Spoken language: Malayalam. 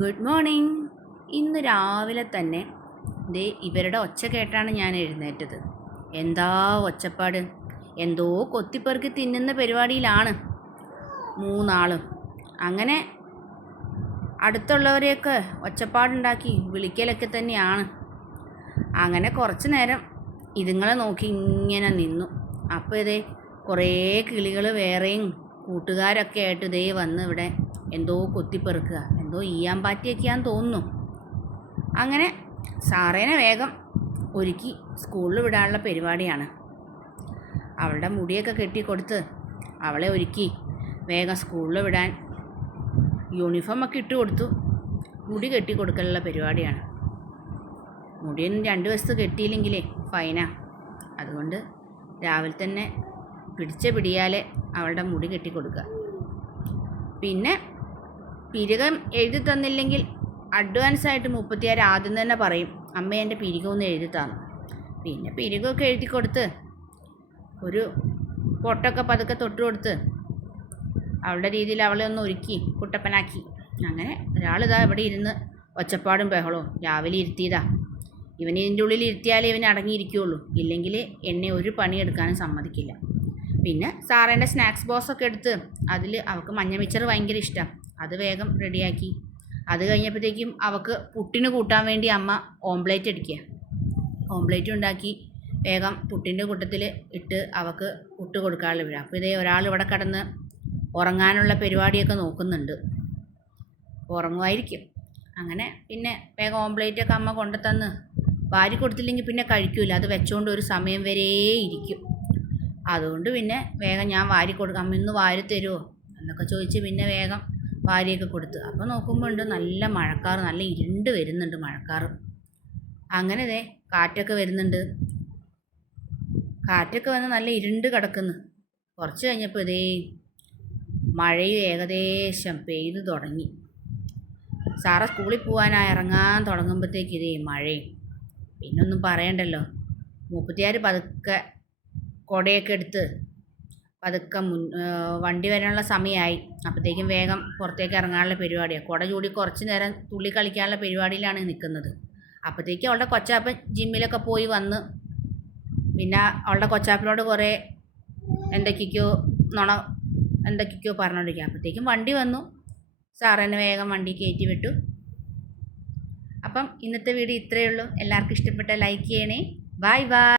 Good morning. ഇന്ന് രാവിലെ തന്നെ ദേ ഇവരുടെ ഒച്ച കേട്ടാണ് ഞാൻ എഴുന്നേറ്റത്. എന്താ ഒച്ചപ്പാട്? എന്തോ കൊത്തിപ്പെറുക്കി തിന്നുന്ന പരിപാടിയിലാണ്. മൂന്നാളും. അങ്ങനെ അടുത്തുള്ളവരെയൊക്കെ ഒച്ചപ്പാടുണ്ടാക്കി വിളിക്കലൊക്കെ തന്നെയാണ്. അങ്ങനെ കുറച്ച് നേരം ഇതുങ്ങളെ നോക്കി ഇങ്ങനെ നിന്നു. അപ്പോൾ ഇതേ കുറേ കിളികൾ വേറെയും കൂട്ടുകാരൊക്കെ ആയിട്ട് ഇതേ വന്ന് ഇവിടെ എന്തോ കൊത്തിപ്പെറുക്കുക. എന്തോ ഈയാൻ പാറ്റിയൊക്കെയാന്ന് തോന്നുന്നു. അങ്ങനെ സാറേനെ വേഗം ഒരുക്കി സ്കൂളിൽ വിടാനുള്ള പരിപാടിയാണ്. അവളുടെ മുടിയൊക്കെ കെട്ടിക്കൊടുത്ത് അവളെ ഒരുക്കി വേഗം സ്കൂളിൽ വിടാൻ യൂണിഫോമൊക്കെ ഇട്ട് കൊടുത്തു. മുടി കെട്ടി കൊടുക്കലുള്ള പരിപാടിയാണ്. മുടിയൊന്നും രണ്ട് വശത്ത് കെട്ടിയില്ലെങ്കിലേ ഫൈനാ. അതുകൊണ്ട് രാവിലെ തന്നെ പിടിച്ച പിടിയാലേ അവളുടെ മുടി കെട്ടിക്കൊടുക്കുക. പിന്നെ പിരികം എഴുതി തന്നില്ലെങ്കിൽ അഡ്വാൻസ് ആയിട്ട് മുപ്പത്തിയാറ് ആദ്യം തന്നെ പറയും. അമ്മ എന്റെ പിരികമൊന്ന് എഴുതി തന്നു. പിന്നെ പിരികമൊക്കെ എഴുതി കൊടുത്ത് ഒരു പൊട്ടൊക്കെ പതുക്കെ തൊട്ട് കൊടുത്ത് അവളുടെ രീതിയിൽ അവളെ ഒന്ന് ഒരുക്കി കുട്ടപ്പനാക്കി. അങ്ങനെ ഒരാളിതാ ഇവിടെ ഇരുന്ന് ഒച്ചപ്പാടും ബഹളവും. രാവിലെ ഇരുത്തിയതാ. ഇവൻ ഇതിന്റെ ഉള്ളിൽ ഇരുത്തിയാലേ ഇവൻ അടങ്ങിയിരിക്കുകയുള്ളൂ ഇല്ലെങ്കിൽ എന്നെ ഒരു പണിയെടുക്കാനും സമ്മതിക്കില്ല. പിന്നെ സാറേന്റെ സ്നാക്സ് ബോക്സൊക്കെ എടുത്ത് അതിൽ അവൾക്ക് മഞ്ഞ മിച്ചർ ഭയങ്കര ഇഷ്ടമാണ് അത് വേഗം റെഡിയാക്കി. അത് കഴിഞ്ഞപ്പോഴത്തേക്കും അവൾക്ക് പുട്ടിന് കൂട്ടാൻ വേണ്ടി അമ്മ ഓംപ്ലേറ്റ് അടിക്കുക ഓംപ്ലേറ്റ് ഉണ്ടാക്കി വേഗം പുട്ടിന്റെ കൂട്ടത്തിൽ ഇട്ട് അവൾക്ക് പുട്ട് കൊടുക്കാനുള്ള വീഴ അപ്പോൾ ഇതേ ഒരാൾ ഇവിടെ കിടന്ന് ഉറങ്ങാനുള്ള പരിപാടിയൊക്കെ നോക്കുന്നുണ്ട്. ഉറങ്ങുമായിരിക്കും. അങ്ങനെ പിന്നെ വേഗം ഓംപ്ലേറ്റൊക്കെ അമ്മ കൊണ്ടു തന്ന് വാരി കൊടുത്തില്ലെങ്കിൽ പിന്നെ കഴിക്കൂല. അത് വെച്ചുകൊണ്ട് ഒരു സമയം വരേ ഇരിക്കും. അതുകൊണ്ട് പിന്നെ വേഗം ഞാൻ വാരി കൊടുക്കാം. അമ്മ ഇന്ന് വാരി തരുമോ എന്നൊക്കെ ചോദിച്ച് പിന്നെ വേഗം വാരിയൊക്കെ കൊടുത്ത്. അപ്പോൾ നോക്കുമ്പോൾ ഉണ്ട് നല്ല മഴക്കാർ നല്ല ഇരുണ്ട് വരുന്നുണ്ട് മഴക്കാർ അങ്ങനെ ദേ കാറ്റൊക്കെ വരുന്നുണ്ട്. കാറ്റൊക്കെ വന്ന് നല്ല ഇരുണ്ട് കിടക്കുന്നു. കുറച്ച് കഴിഞ്ഞപ്പോൾ ഇതേ മഴയും ഏകദേശം പെയ്തു തുടങ്ങി. സാറ സ്കൂളിൽ പോകാനായി ഇറങ്ങാൻ തുടങ്ങുമ്പോഴത്തേക്ക് ഇതേ മഴയും. പിന്നൊന്നും പറയണ്ടല്ലോ. മുപ്പത്തിയാറ് പതുക്കെ കുടയൊക്കെ എടുത്ത് പതുക്കെ മുൻ വണ്ടി വരാനുള്ള സമയമായി. അപ്പോഴത്തേക്കും വേഗം പുറത്തേക്ക് ഇറങ്ങാനുള്ള പരിപാടിയാണ് കുട ചൂടി കുറച്ച് നേരം തുള്ളി കളിക്കാനുള്ള പരിപാടിയിലാണ് നിൽക്കുന്നത്. അപ്പോഴത്തേക്കും അവളുടെ കൊച്ചാപ്പൻ ജിമ്മിലൊക്കെ പോയി വന്ന് പിന്നെ അവളുടെ കൊച്ചാപ്പനോട് കുറേ എന്തൊക്കെയോ നുണ എന്തൊക്കെയോ പറഞ്ഞുകൊണ്ടിരിക്കുക അപ്പോഴത്തേക്കും വണ്ടി വന്നു. സാറിന് വേഗം വണ്ടി കയറ്റി വിട്ടു. അപ്പം ഇന്നത്തെ വീഡിയോ ഇത്രയേ ഉള്ളൂ. എല്ലാവർക്കും ഇഷ്ടപ്പെട്ട ലൈക്ക് ചെയ്യണേ. Bye bye.